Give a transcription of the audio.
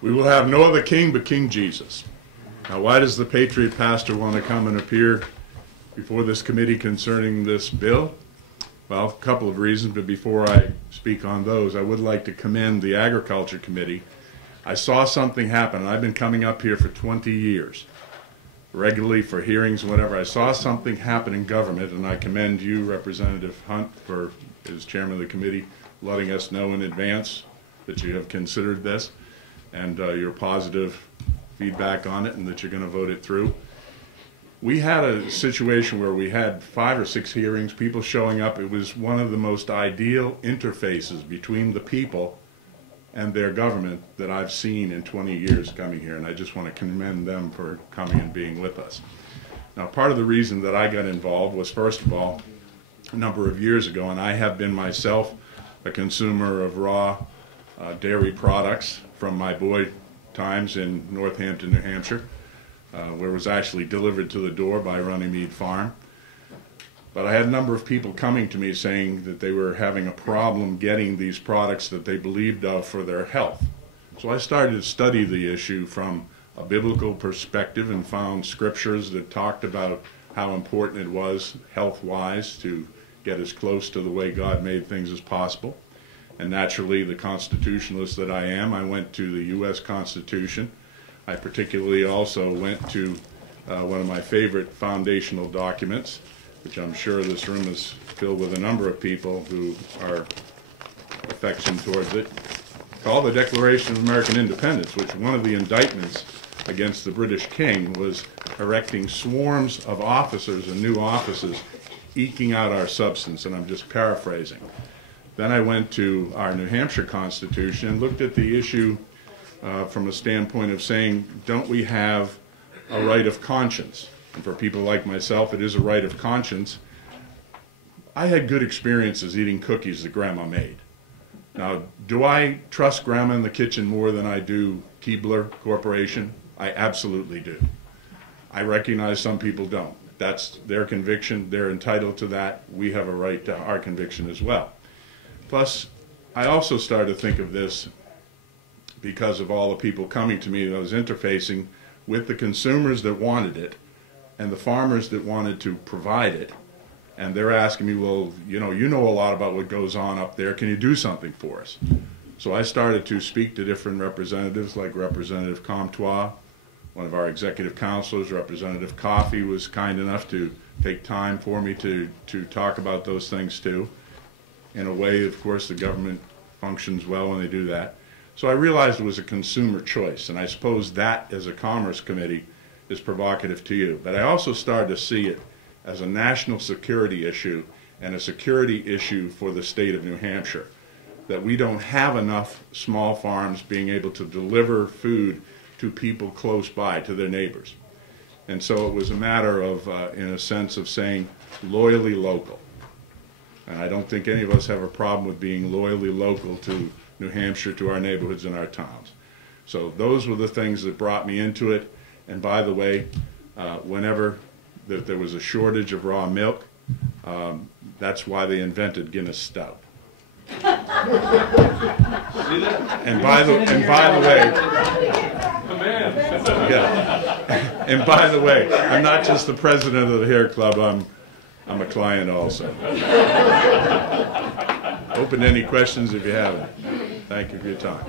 We will have no other king but King Jesus. Now, why does the Patriot pastor want to come and appear before this committee concerning this bill? Well, a couple of reasons, but before I speak on those, I would like to commend the Agriculture Committee. I saw something happen. I've been coming up here for 20 years, regularly for hearings, whatever. I saw something happen in government, and I commend you, Representative Hunt, for, as chairman of the committee, letting us know in advance that you have considered this and your positive feedback on it, and that you're going to vote it through. We had a situation where we had 5 or 6 hearings, people showing up. It was one of the most ideal interfaces between the people and their government that I've seen in 20 years coming here, and I just want to commend them for coming and being with us. Now, part of the reason that I got involved was, first of all, a number of years ago, and I have been myself a consumer of raw dairy products from my boy times in Northampton, New Hampshire, where it was actually delivered to the door by Runnymede Farm. But I had a number of people coming to me saying that they were having a problem getting these products that they believed of for their health. So I started to study the issue from a biblical perspective and found scriptures that talked about how important it was health-wise to get as close to the way God made things as possible. And naturally, the constitutionalist that I am, I went to the U.S. Constitution. I particularly also went to one of my favorite foundational documents, which I'm sure this room is filled with a number of people who are affection towards it, called the Declaration of American Independence, which one of the indictments against the British king was erecting swarms of officers and new offices, eking out our substance, and I'm just paraphrasing. Then I went to our New Hampshire Constitution and looked at the issue from a standpoint of saying, don't we have a right of conscience? And for people like myself, it is a right of conscience. I had good experiences eating cookies that Grandma made. Now, do I trust Grandma in the kitchen more than I do Keebler Corporation? I absolutely do. I recognize some people don't. That's their conviction. They're entitled to that. We have a right to our conviction as well. Plus, I also started to think of this because of all the people coming to me that I was interfacing with the consumers that wanted it and the farmers that wanted to provide it. And they're asking me, well, you know a lot about what goes on up there. Can you do something for us? So I started to speak to different representatives, like Representative Comtois, one of our executive counselors. Representative Coffey was kind enough to take time for me to talk about those things too. In a way, of course, the government functions well when they do that. So I realized it was a consumer choice, and I suppose that, as a Commerce Committee, is provocative to you. But I also started to see it as a national security issue and a security issue for the state of New Hampshire, that we don't have enough small farms being able to deliver food to people close by, to their neighbors. And so it was a matter of, in a sense, of saying loyally local. And I don't think any of us have a problem with being loyally local to New Hampshire, to our neighborhoods and our towns. So those were the things that brought me into it. And by the way, whenever there was a shortage of raw milk, that's why they invented Guinness Stout. And by the way, I'm not just the president of the Hair Club. I'm a client also. Open to any questions if you have any. Thank you for your time.